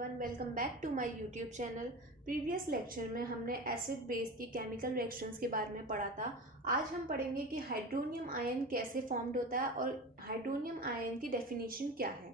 One welcome back to my YouTube channel. Previous lecture में हमने acid base की chemical reactions के बारे में पढ़ा था। आज हम पढ़ेंगे कि हाइड्रोनियम आयन कैसे फॉर्म्ड होता है और हाइड्रोनियम आयन की डेफिनेशन क्या है।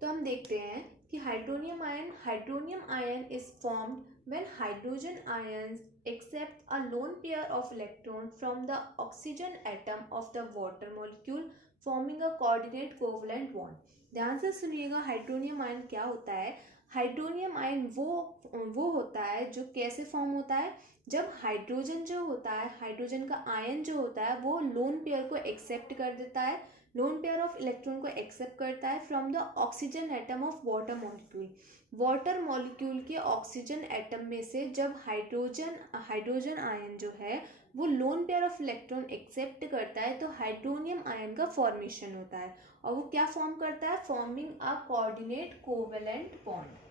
तो हम देखते हैं कि hydronium ion is formed when hydrogen ions accept a lone pair of electron from the oxygen atom of the water molecule forming a coordinate covalent bond. ध्यान से सुनिएगा, हाइड्रोनियम आयन क्या होता है। हाइड्रोनियम आयन वो होता है जो कैसे फॉर्म होता है, जब हाइड्रोजन जो होता है, हाइड्रोजन का आयन जो होता है वो लोन पेयर को एक्सेप्ट कर देता है, लोन पेयर ऑफ इलेक्ट्रॉन को एक्सेप्ट करता है from the oxygen atom of water molecule. Water molecule के ऑक्सीजन एटम में से जब हाइड्रोजन आयन जो है वो lone pair of electron accept करता है तो हाइड्रोनियम आयन का फॉर्मेशन होता है। और वो क्या फॉर्म करता है? Forming a coordinate covalent bond.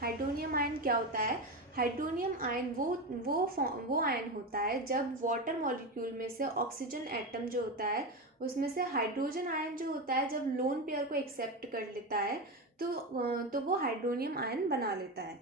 Hydronium ion क्या होता है? हाइड्रोनियम आयन वो आयन होता है जब वाटर मॉलिक्यूल में से ऑक्सीजन एटम जो होता है उसमें से हाइड्रोजन आयन जो होता है जब लोन पेयर को एक्सेप्ट कर लेता है तो वो हाइड्रोनियम आयन बना लेता है।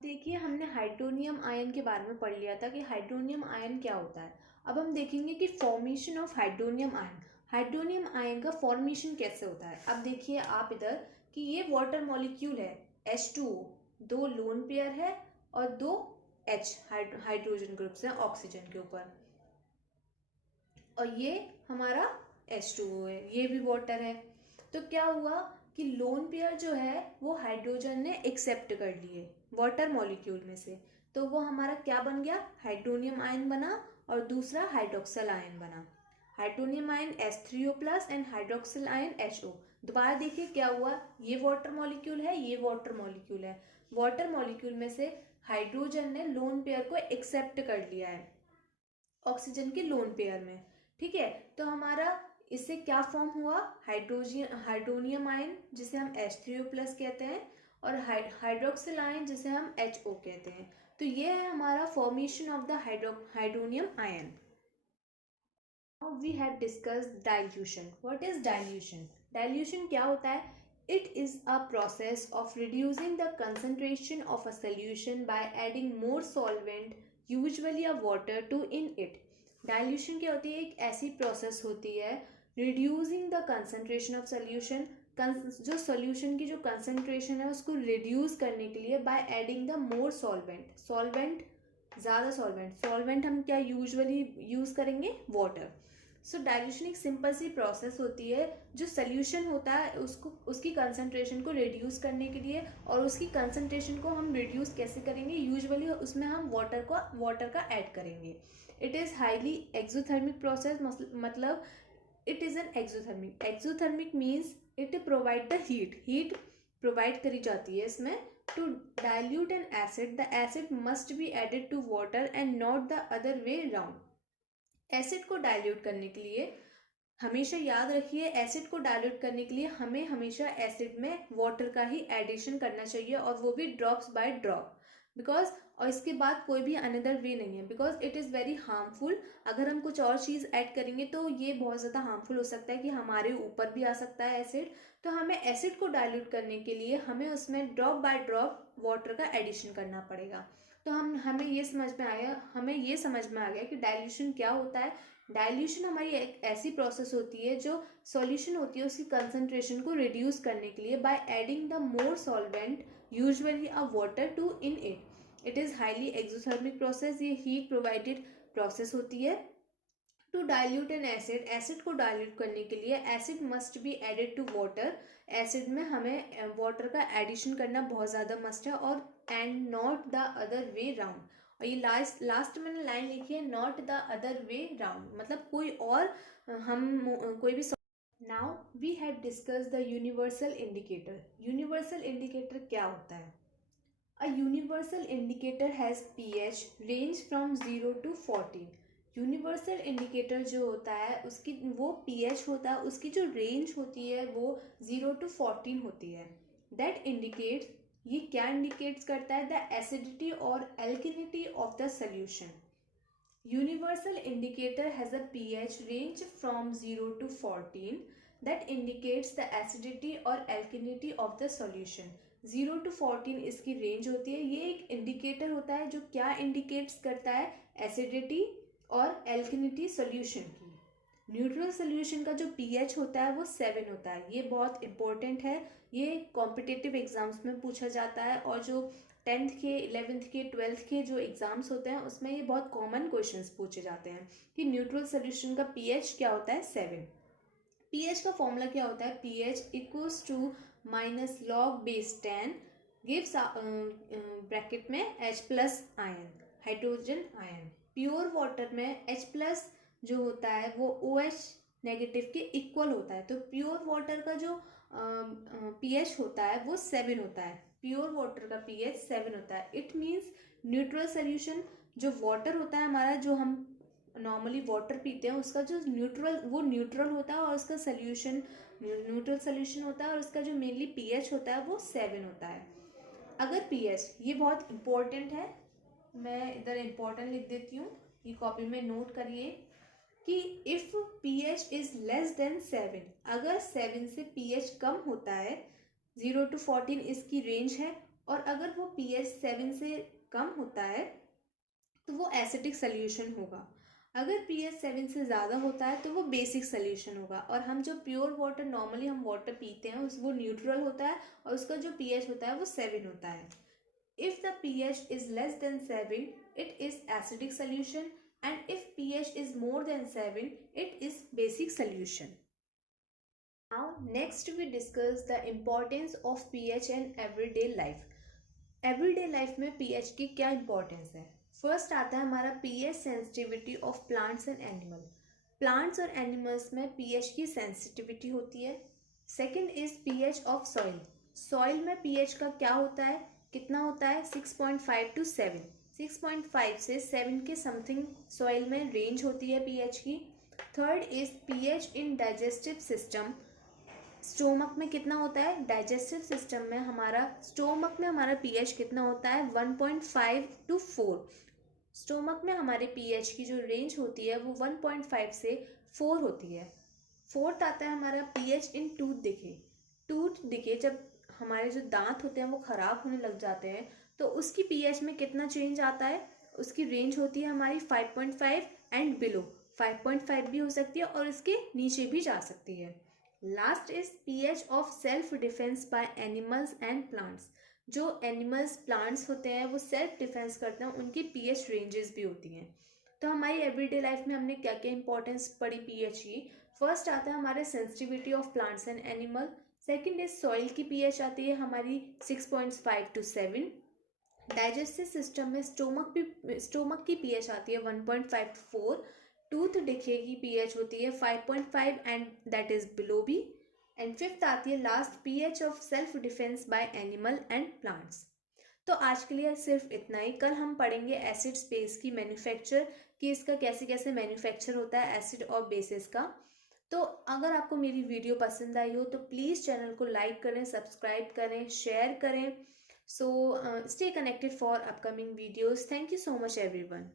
देखिए, हमने हाइड्रोनियम आयन के बारे में पढ़ लिया था कि हाइड्रोनियम आयन क्या होता है। अब हम देखेंगे कि फॉर्मेशन ऑफ हाइड्रोनियम आयन का फॉर्मेशन कैसे होता है। अब देखिए आप इधर कि ये वाटर मॉलिक्यूल है H2O, दो लोन पेयर है और दो H हाइड्रोजन ग्रुप्स हैं ऑक्सीजन के ऊपर, और ये हमारा H2O है, ये भी वाटर है। तो क्या हुआ कि लोन पेयर जो है वो हाइड्रोजन ने एक्सेप्ट कर लिए वाटर मॉलिक्यूल में से, तो वो हमारा क्या बन गया? हाइड्रोनियम आयन बना, और दूसरा हाइड्रोक्सिल आयन बना। Hydronium ion H3O plus and hydroxyl ion HO। दोबारा देखिए क्या हुआ, ये वाटर मॉलिक्यूल है, ये वाटर मॉलिक्यूल है। वाटर मॉलिक्यूल में से हाइड्रोजन ने लोन पेयर को एक्सेप्ट कर लिया है ऑक्सीजन के लोन पेयर में। ठीक है, तो हमारा इससे क्या फॉर्म हुआ? हाइड्रोनियम आयन जिसे हम H3O प्लस कहते हैं, और हाइड्रोक्सिल आयन जिसे हम HO कहते हैं। तो ये है हमारा formation of the hydronium ion. Now we have discussed dilution. What is dilution? Dilution क्या होता है? It is a process of reducing the concentration of a solution by adding more solvent, usually a water, to in it. Dilution क्या होती है? एक ऐसी process होती है reducing the concentration of solution, जो सोल्यूशन की जो कंसंट्रेशन है उसको रिड्यूस करने के लिए by adding the more solvent, ज़्यादा सॉल्वेंट हम क्या यूजुअली यूज़ करेंगे? वाटर। सो डाइल्यूशन एक सिंपल सी प्रोसेस होती है जो सोल्यूशन होता है उसकी कंसंट्रेशन को रिड्यूस करने के लिए, और उसकी कंसंट्रेशन को हम रिड्यूस कैसे करेंगे? यूजुअली उसमें हम वाटर का ऐड करेंगे। It is highly exothermic process, मतलब it is an exothermic means it provide the heat provide करी जाती है इसमें। To dilute an acid, the acid must be added to water and not the other way round. Acid को dilute करने के लिए हमेशा याद रखिए, एसिड को डाइल्यूट करने के लिए हमें हमेशा एसिड में वाटर का ही एडिशन करना चाहिए, और वो भी ड्रॉप्स बाय ड्रॉप, बिकॉज और इसके बाद कोई भी अनदर वे नहीं है, because it is very harmful. अगर हम कुछ और चीज़ ऐड करेंगे तो ये बहुत ज़्यादा हार्मफुल हो सकता है कि हमारे ऊपर भी आ सकता है एसिड। तो हमें एसिड को डाइल्यूट करने के लिए हमें उसमें ड्रॉप बाय ड्रॉप वाटर का एडिशन करना पड़ेगा। तो हमें ये समझ में आ गया कि डाइल्यूशन क्या होता है। डाइल्यूशन हमारी एक ऐसी प्रोसेस होती है जो सॉल्यूशन होती है उसकी कंसंट्रेशन को रिड्यूस करने के लिए by adding the more solvent, usually a water, to in it. It is highly exothermic process, ये हीट प्रोवाइडेड प्रोसेस होती है। टू डाइल्यूट एन एसिड को डाइल्यूट करने के लिए acid must be added to water. Acid में हमें water का एडिशन करना बहुत ज़्यादा मस्ट है, और and not the other way round. और ये लास्ट मैंने लाइन लिखी है, not the other way round, मतलब कोई और हम कोई भी। Now we have discuss the universal indicator. Universal indicator क्या होता है? A universal indicator has pH range from 0 to 14. Universal indicator जो होता है उसकी वो pH होता है, उसकी जो रेंज होती है वो 0 to 14 होती है। दैट इंडिकेट्स, ये क्या इंडिकेट्स करता है? द एसिडिटी और alkalinity of the solution. Universal indicator has a pH range from 0 to 14. That indicates the acidity और alkalinity of the solution. 0 to 14 इसकी रेंज होती है। ये एक इंडिकेटर होता है जो क्या इंडिकेट्स करता है, एसिडिटी और एल्किनिटी सॉल्यूशन की। न्यूट्रल सॉल्यूशन का जो पीएच होता है वो 7 होता है। ये बहुत इंपॉर्टेंट है, ये कॉम्पिटिटिव एग्जाम्स में पूछा जाता है और जो 10th के 11th के 12th के जो एग्जाम्स होते हैं उसमें ये बहुत कॉमन क्वेश्चंस पूछे जाते हैं कि न्यूट्रल सॉल्यूशन का पीएच क्या होता है, 7। पीएच का फॉर्मूला क्या होता है, pH equals to minus log base 10 gives bracket में H plus ion, hydrogen ion. Pure water में H प्लस जो होता है वो OH नेगेटिव के इक्वल होता है। तो प्योर वाटर का जो पीएच होता है वो 7 होता है। प्योर वाटर का पीएच 7 होता है। इट मीन्स न्यूट्रल सोल्यूशन जो वाटर होता है हमारा, जो हम नॉर्मली वाटर पीते हैं, उसका जो न्यूट्रल होता है और उसका सोल्यूशन न्यूट्रल सोल्यूशन होता है और उसका जो मेनली पीएच होता है वो 7 होता है। अगर पीएच, ये बहुत इंपॉर्टेंट है, मैं इधर इंपॉर्टेंट लिख देती हूँ, ये कॉपी में नोट करिए कि if pH is less than 7, अगर 7 से पीएच कम होता है, 0 to 14 इसकी रेंज है, और अगर वो पीएच 7 से कम होता है तो वो एसिडिक सोल्यूशन होगा। अगर पीएच 7 से ज़्यादा होता है तो वो बेसिक सोल्यूशन होगा। और हम जो प्योर वाटर नॉर्मली हम वाटर पीते हैं वो न्यूट्रल होता है और उसका जो पीएच होता है वो 7 होता है। If the pH is less than 7, it is acidic solution, and if pH is more than 7, it is basic solution. Now, next we discuss the importance of pH in everyday life. Everyday life में pH की क्या importance है? First आता है हमारा pH sensitivity of plants and animal. Plants और animals में pH की sensitivity होती है. Second is pH of soil. Soil में pH का क्या होता है, कितना होता है, 6.5 to 7। 6.5 से 7 के समथिंग सॉइल में रेंज होती है पीएच की। Third is pH in digestive system. Stomach में कितना होता है, डाइजेस्टिव सिस्टम में हमारा, स्टोमक में हमारा पीएच कितना होता है, 1.5 to 4। स्टोमक में हमारे पीएच की जो रेंज होती है वो 1.5 से 4 होती है। फोर्थ आता है हमारा पीएच इन टूथ डिके। टूथ डिके, जब हमारे जो दांत होते हैं वो ख़राब होने लग जाते हैं तो उसकी पीएच में कितना चेंज आता है, उसकी रेंज होती है हमारी 5.5 एंड बिलो। 5.5 भी हो सकती है और इसके नीचे भी जा सकती है। Last is pH of self defence by animals and plants. जो एनिमल्स प्लांट्स होते हैं वो सेल्फ डिफेंस करते हैं, उनकी पीएच रेंजेस भी होती हैं। तो हमारी एवरीडे लाइफ में हमने क्या क्या इंपॉर्टेंस पढ़ी पीएच की। फर्स्ट आता है हमारे sensitivity of plants and animal. Second is soil की पीएच आती है हमारी 6.5 to 7। डाइजेस्टिव सिस्टम में स्टोमक की पीएच आती है 1.5 to 4। टूथ डिके की पीएच होती है 5.5 and that is below B. And fifth आती है last, pH of self defence by animal and plants. तो आज के लिए सिर्फ इतना ही। कल हम पढ़ेंगे एसिड स्पेस की मैन्युफैक्चर, कि इसका कैसे कैसे मैन्युफैक्चर होता है एसिड और बेसिस का। तो अगर आपको मेरी वीडियो पसंद आई हो तो प्लीज़ चैनल को लाइक करें, सब्सक्राइब करें, शेयर करें। So stay connected for upcoming videos. Thank you so much everyone.